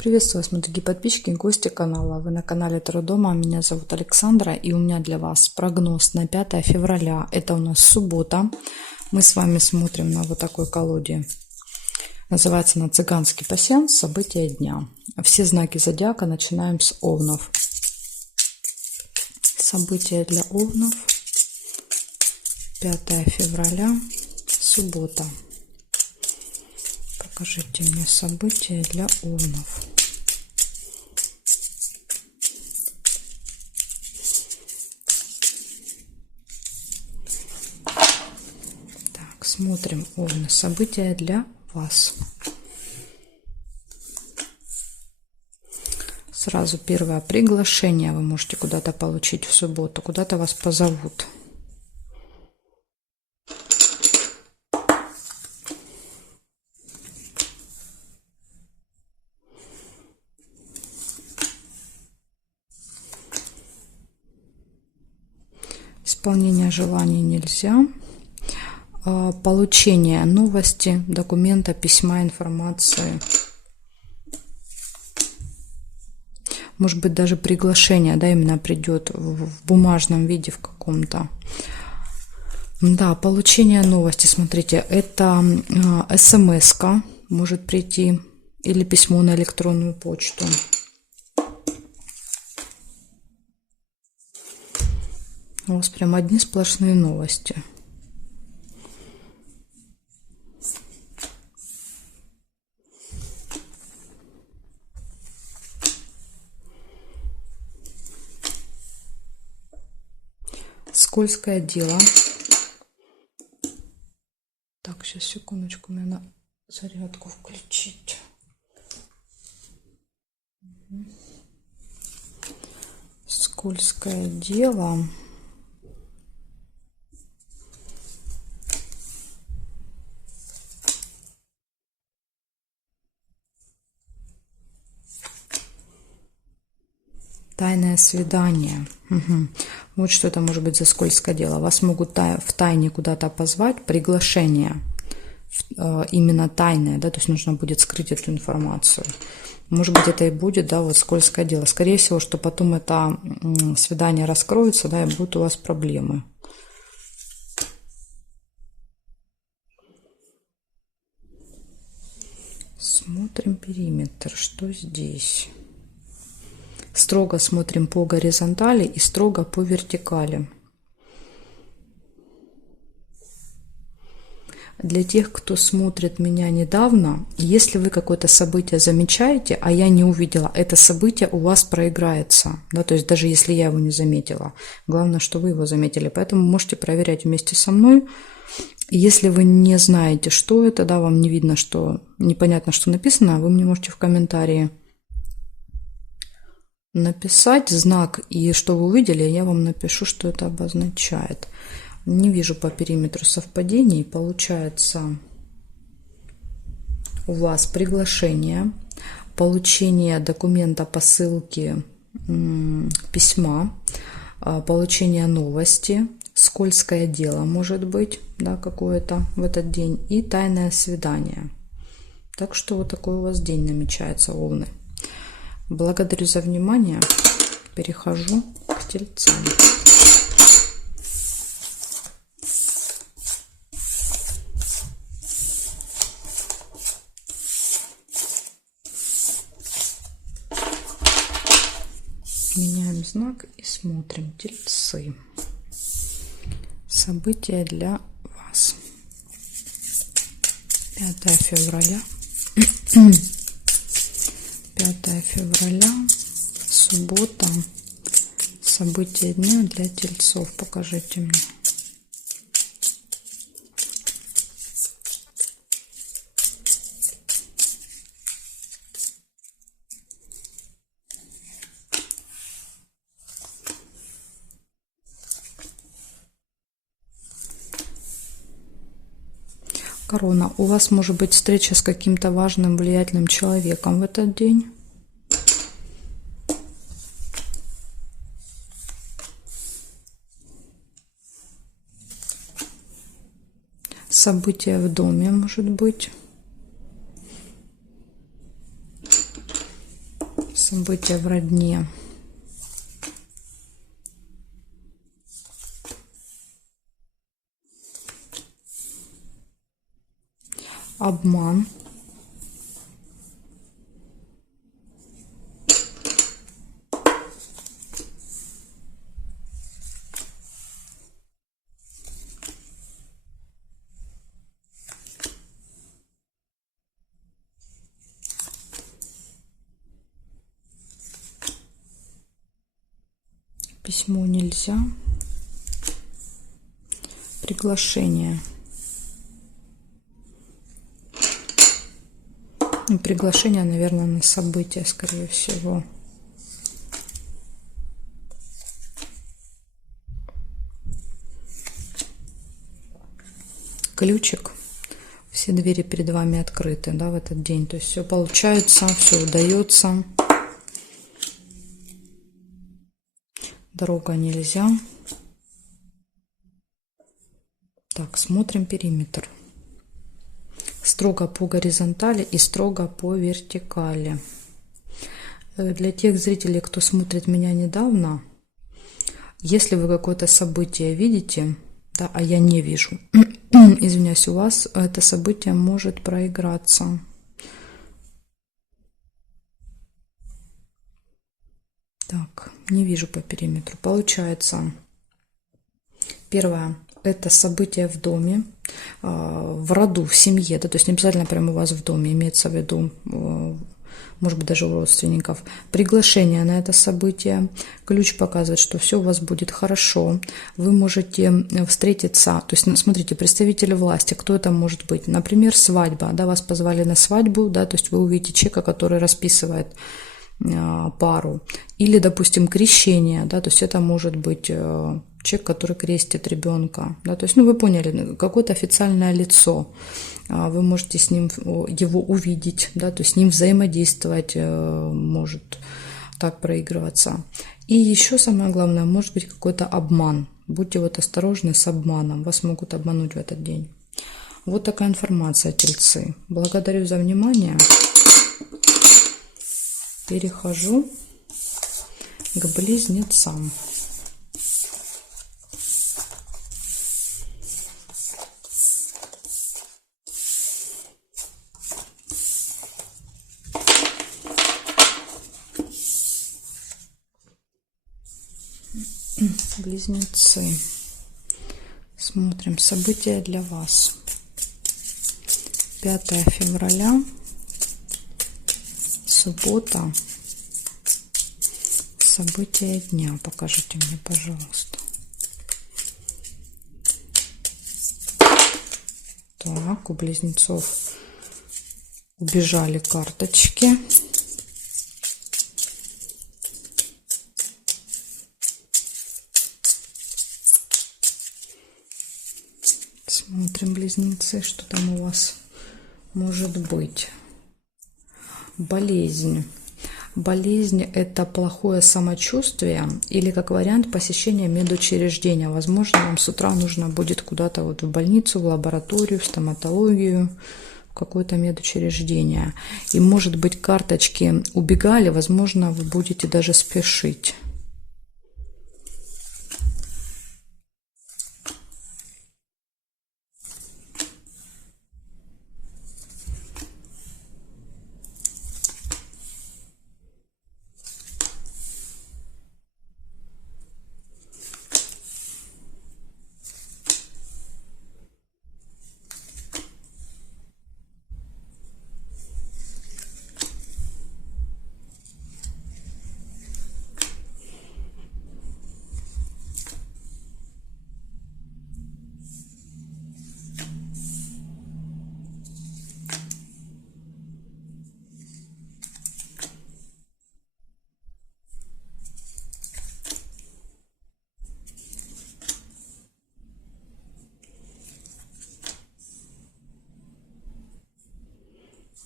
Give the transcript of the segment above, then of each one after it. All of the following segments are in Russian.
Приветствую вас, мои дорогие подписчики и гости канала. Вы на канале Таро Дома. Меня зовут Александра, и у меня для вас прогноз на 5 февраля. Это у нас суббота. Мы с вами смотрим на вот такой колоде. Называется она «Цыганский пасьянс. События дня». Все знаки зодиака начинаем с овнов. События для овнов. 5 февраля. Суббота. Покажите мне события для овнов. Так, смотрим овны. События для вас. Сразу первое приглашение вы можете куда-то получить в субботу. Куда-то вас позовут. Исполнение желаний нельзя. Получение новости, документа, письма, информации. Может быть, даже приглашение, да, именно придет в бумажном виде в каком-то. Да, получение новости, смотрите, это смс-ка может прийти или письмо на электронную почту. У вас прям одни сплошные новости. Скользкое дело. Так, сейчас, секундочку, мне надо зарядку включить. Скользкое дело. Тайное свидание. Угу. Вот что это может быть за скользкое дело. Вас могут в тайне куда-то позвать. Приглашение. Именно тайное, да, то есть нужно будет скрыть эту информацию. Может быть, это и будет, да, вот скользкое дело. Скорее всего, что потом это свидание раскроется, да, и будут у вас проблемы. Смотрим периметр. Что здесь? Строго смотрим по горизонтали и строго по вертикали. Для тех, кто смотрит меня недавно, если вы какое-то событие замечаете, а я не увидела, это событие у вас проиграется. Да, то есть даже если я его не заметила. Главное, что вы его заметили. Поэтому можете проверять вместе со мной. Если вы не знаете, что это, да, вам не видно, что непонятно, что написано, вы мне можете в комментарии написать знак, и что вы увидели, я вам напишу, что это обозначает. Не вижу по периметру совпадений. Получается, у вас приглашение, получение документа, посылки, письма, получение новости, скользкое дело может быть, да, какое-то в этот день, и тайное свидание. Так что вот такой у вас день намечается, овны. Благодарю за внимание. Перехожу к тельцам. Меняем знак и смотрим. Тельцы. События для вас. 5 февраля. 5 февраля, суббота, события дня для тельцов. Покажите мне. Корона. У вас может быть встреча с каким-то важным, влиятельным человеком в этот день. Событие в доме может быть. События в родне. Обман. Письмо нельзя. Приглашение. Приглашение, наверное, на событие, скорее всего. Ключик. Все двери перед вами открыты, да, в этот день. То есть все получается, все удается. Дорога нельзя. Так, смотрим периметр. Строго по горизонтали и строго по вертикали. Для тех зрителей, кто смотрит меня недавно, если вы какое-то событие видите, да, а я не вижу, извиняюсь, у вас это событие может проиграться. Так, не вижу по периметру. Получается, первое, это событие в доме, в роду, в семье, да, то есть не обязательно прямо у вас в доме, имеется в виду, может быть, даже у родственников. Приглашение на это событие. Ключ показывает, что все у вас будет хорошо. Вы можете встретиться, то есть, смотрите, представители власти, кто это может быть? Например, свадьба, да, вас позвали на свадьбу, да, то есть вы увидите человека, который расписывает пару. Или, допустим, крещение, да, то есть это может быть человек, который крестит ребенка, да, то есть, ну, вы поняли, какое-то официальное лицо, вы можете с ним его увидеть, да, то есть с ним взаимодействовать, может так проигрываться. И еще самое главное, может быть какой-то обман. Будьте вот осторожны с обманом, вас могут обмануть в этот день. Вот такая информация, тельцы. Благодарю за внимание. Перехожу к близнецам. Близнецы. Смотрим события для вас. 5 февраля. Суббота. События дня. Покажите мне, пожалуйста. Так, у близнецов убежали карточки. Смотрим, близнецы, что там у вас может быть. Болезнь. Болезнь – это плохое самочувствие или, как вариант, посещение медучреждения. Возможно, вам с утра нужно будет куда-то вот в больницу, в лабораторию, в стоматологию, в какое-то медучреждение. И, может быть, карточки убегали, возможно, вы будете даже спешить.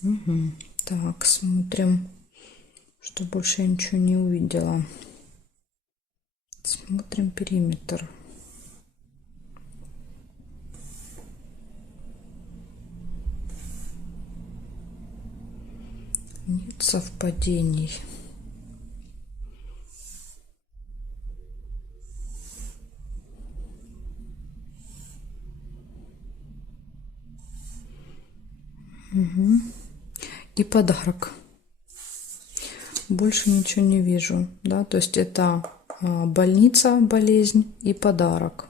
Угу. Так, смотрим, что больше я ничего не увидела. Смотрим периметр. Нет совпадений. И подарок. Больше ничего не вижу, да, то есть это больница, болезнь и подарок.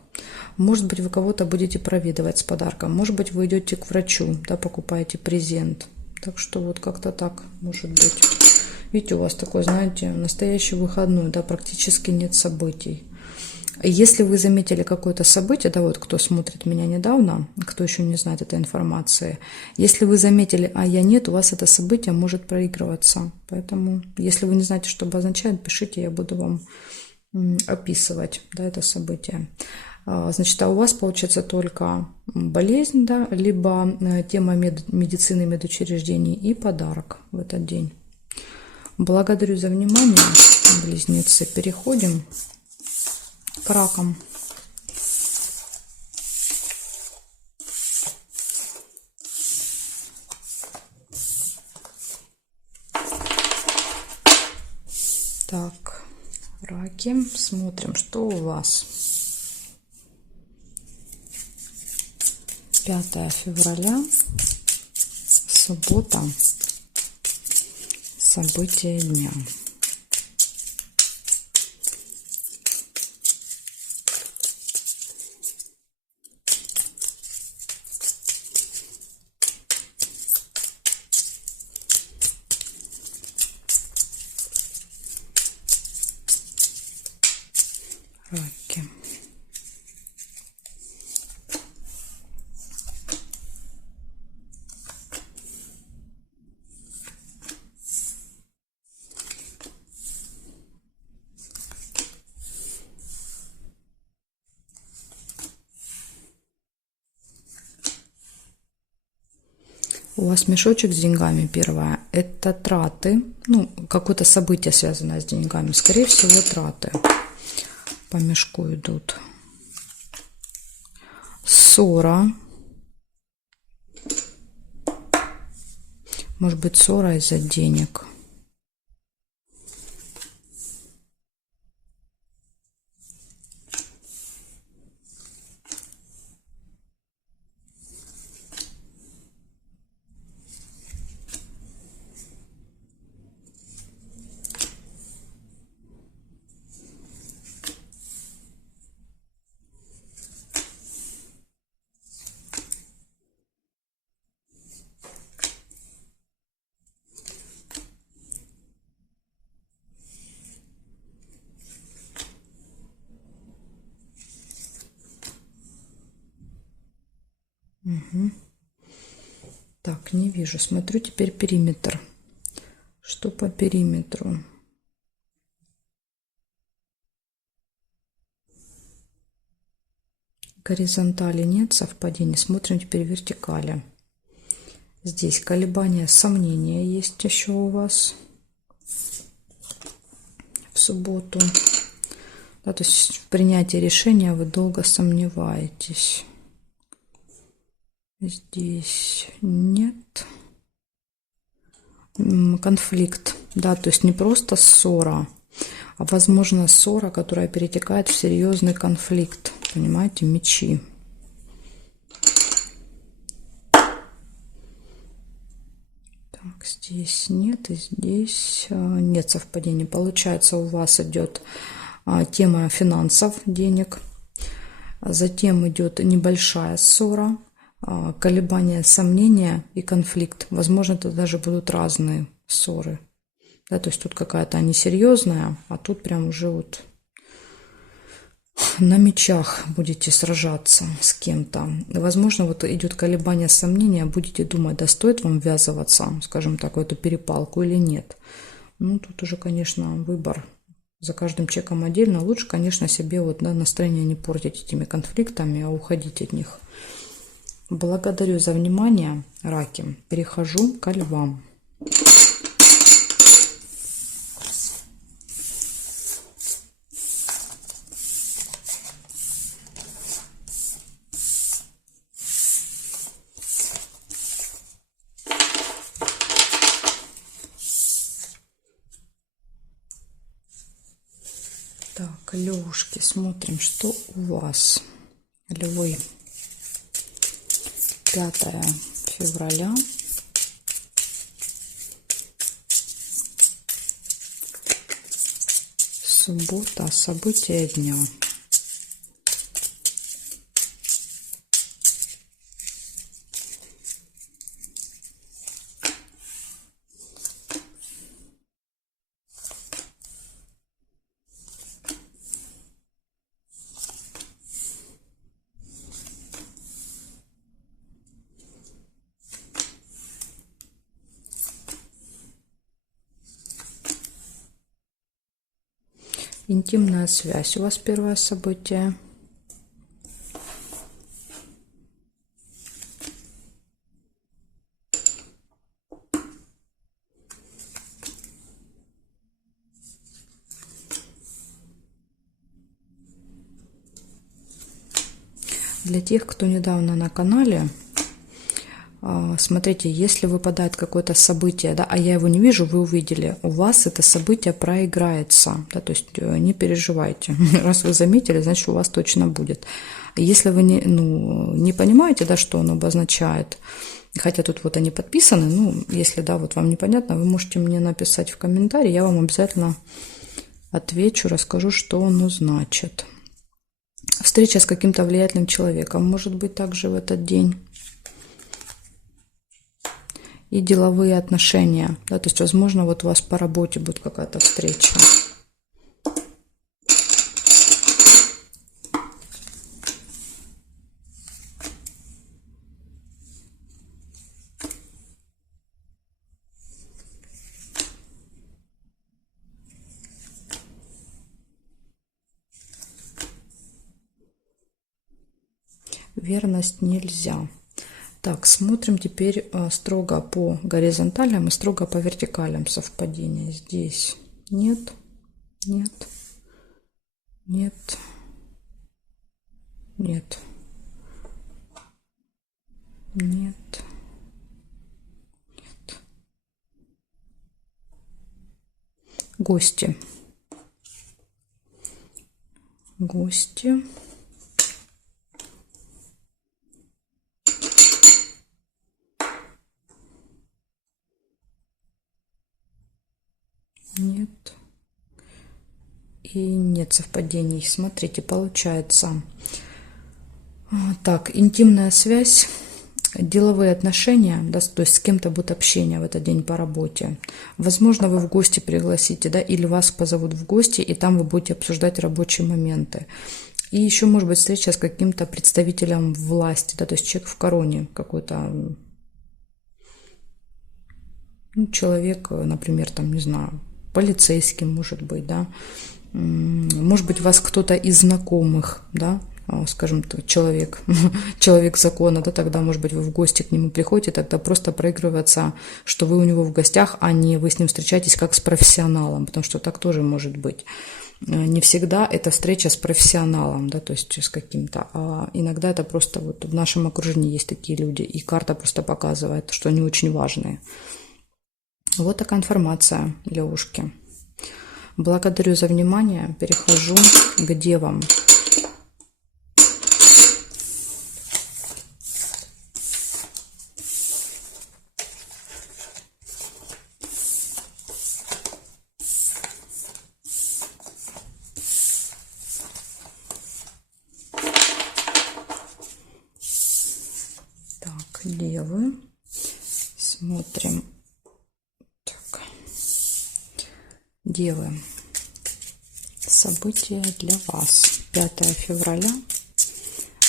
Может быть, вы кого-то будете проведывать с подарком, может быть, вы идете к врачу, да, покупаете презент. Так что вот как-то так может быть. Видите, у вас такой, знаете, настоящий выходной, да, практически нет событий. Если вы заметили какое-то событие, да, вот кто смотрит меня недавно, кто еще не знает этой информации, если вы заметили, а я нет, у вас это событие может проигрываться. Поэтому, если вы не знаете, что обозначает, пишите, я буду вам описывать, да, это событие. Значит, а у вас получается только болезнь, да, либо тема медицины, медучреждений и подарок в этот день. Благодарю за внимание, близнецы. Переходим к ракам. Так, раки, смотрим, что у вас. 5 февраля, суббота, события дня. Раки. У вас мешочек с деньгами первое. Это траты. Ну, какое-то событие, связанное с деньгами. Скорее всего, траты по мешку идут. Ссора. Может быть, ссора из-за денег. Угу. Так, не вижу. Смотрю теперь периметр. Что по периметру? Горизонтали нет совпадений. Смотрим теперь вертикали. Здесь колебания, сомнения есть еще у вас в субботу. Да, то есть в принятии решения вы долго сомневаетесь. Здесь нет. Конфликт. Да, то есть не просто ссора, а возможно ссора, которая перетекает в серьезный конфликт. Понимаете, мечи. Так, здесь нет, и здесь нет совпадений. Получается, у вас идет тема финансов, денег. Затем идет небольшая ссора, колебания, сомнения и конфликт. Возможно, это даже будут разные ссоры. Да, то есть тут какая-то несерьезная, а тут прям уже вот на мечах будете сражаться с кем-то. Возможно, вот идет колебание, сомнения, будете думать, да стоит вам ввязываться, скажем так, в эту перепалку или нет. Ну, тут уже, конечно, выбор за каждым человеком отдельно. Лучше, конечно, себе вот, да, настроение не портить этими конфликтами, а уходить от них. Благодарю за внимание, раки. Перехожу ко львам. Так, левушки, смотрим, что у вас. Львы. 5 февраля, Суббота. События дня. Интимная связь у вас первое событие. Для тех, кто недавно на канале, смотрите, если выпадает какое-то событие, да, а я его не вижу, вы увидели, у вас это событие проиграется, да, то есть не переживайте. Раз вы заметили, значит, у вас точно будет. Если вы не понимаете, да, что он обозначает, хотя тут вот они подписаны, ну, если, да, вот вам непонятно, вы можете мне написать в комментарии, я вам обязательно отвечу, расскажу, что оно значит. Встреча с каким-то влиятельным человеком может быть также в этот день. И деловые отношения. Да, то есть, возможно, вот у вас по работе будет какая-то встреча. Верность нельзя. Так, смотрим теперь строго по горизонтальным и строго по вертикальным совпадения. Здесь нет, нет, нет, нет, нет, нет. Гости. Гости. Нет. И нет совпадений. Смотрите, получается. Так, интимная связь, деловые отношения, да, то есть с кем-то будет общение в этот день по работе. Возможно, вы в гости пригласите, да, или вас позовут в гости, и там вы будете обсуждать рабочие моменты. И еще может быть встреча с каким-то представителем власти, да, то есть человек в короне какой-то, ну, человек, например, там, не знаю, полицейским, может быть, да, может быть, вас кто-то из знакомых, да, скажем так, человек закона, да, тогда, может быть, вы в гости к нему приходите, тогда просто проигрывается, что вы у него в гостях, а не вы с ним встречаетесь как с профессионалом, потому что так тоже может быть. Не всегда это встреча с профессионалом, да, то есть с каким-то, а иногда это просто вот в нашем окружении есть такие люди, и карта просто показывает, что они очень важные. Вот такая информация для ушки. Благодарю за внимание. Перехожу к девам. Так, девы. Смотрим. Девы, события для вас. 5 февраля,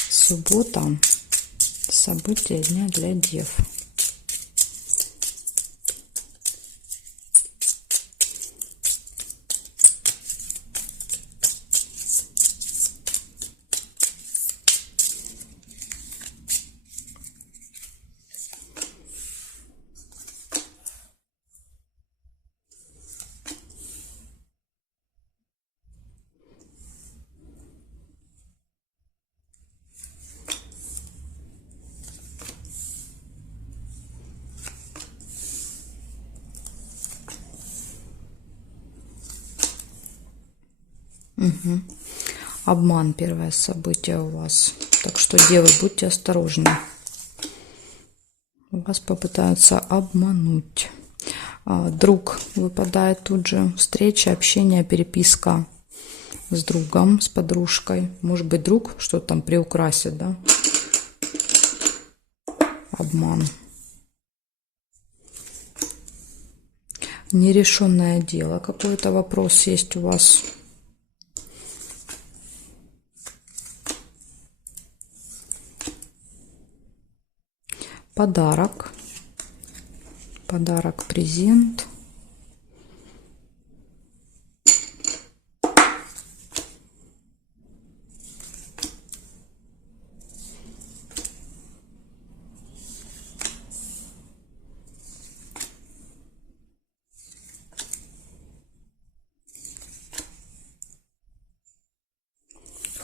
суббота, события дня для дев. Угу. Обман, первое событие у вас. Так что, девы, будьте осторожны. Вас попытаются обмануть. Друг выпадает тут же. Встреча, общение, переписка. с другом, с подружкой. Может быть, друг что-то там приукрасит, да? Обман. Нерешенное дело. Какой-то вопрос есть у вас. Подарок. Подарок, презент.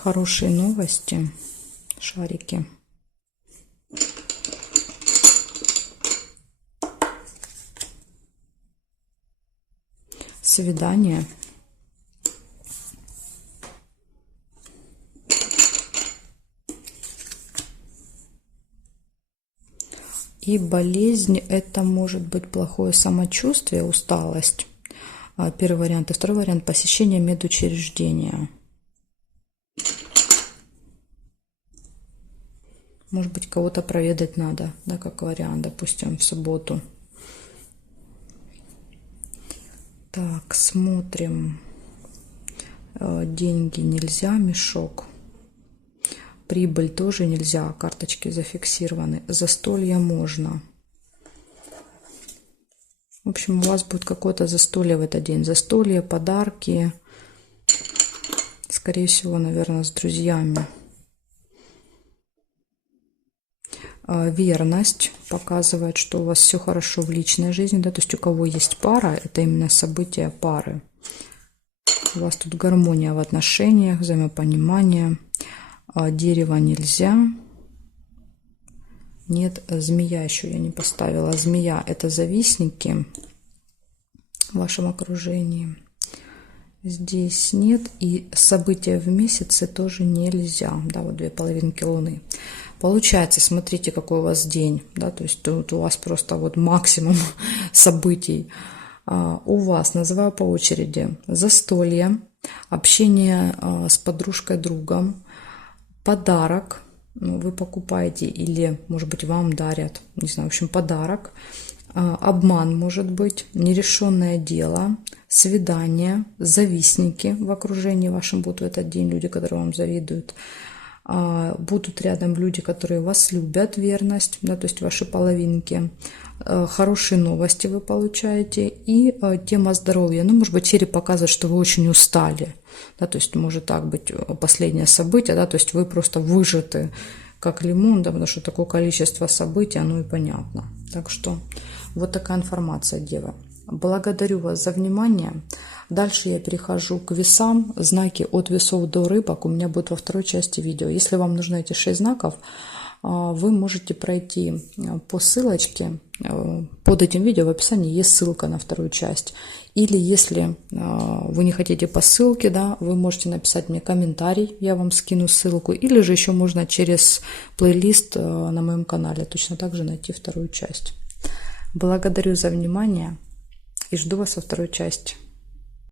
Хорошие новости. Шарики. Свидание. И болезнь — это может быть плохое самочувствие, усталость. Первый вариант. И второй вариант — посещение медучреждения. Может быть, кого-то проведать надо, да, как вариант, допустим, в субботу. Так, смотрим. Деньги нельзя, мешок. Прибыль тоже нельзя, карточки зафиксированы. Застолье можно. В общем, у вас будет какое-то застолье в этот день. Застолье, подарки. Скорее всего, наверное, с друзьями. Верность показывает, что у вас все хорошо в личной жизни, да, то есть у кого есть пара, это именно события пары. У вас тут гармония в отношениях, взаимопонимание. Дерево нельзя. Нет, змея еще я не поставила. Змея — это завистники в вашем окружении. Здесь нет. И события в месяце тоже нельзя. Да, вот 2,5 луны. Получается, смотрите, какой у вас день. Да, то есть тут у вас просто вот максимум событий. У вас, называю по очереди, застолье, общение с подружкой, другом, подарок. Вы покупаете или, может быть, вам дарят, не знаю, в общем, подарок. Обман, может быть, нерешенное дело, свидание, завистники в окружении вашем будут в этот день, люди, которые вам завидуют. Будут рядом люди, которые вас любят, верность, да, то есть ваши половинки. Хорошие новости вы получаете. И тема здоровья. Ну, может быть, череп показывает, что вы очень устали. Да, то есть может так быть последнее событие, да, то есть вы просто выжаты, как лимон, да, потому что такое количество событий, оно и понятно. Так что вот такая информация, девы. Благодарю вас за внимание. Дальше я перехожу к весам. Знаки от весов до рыбок у меня будут во второй части видео. Если вам нужны эти 6 знаков, вы можете пройти по ссылочке. Под этим видео в описании есть ссылка на вторую часть. Или если вы не хотите по ссылке, да, вы можете написать мне комментарий, я вам скину ссылку. Или же еще можно через плейлист на моем канале точно так же найти вторую часть. Благодарю за внимание и жду вас во второй части.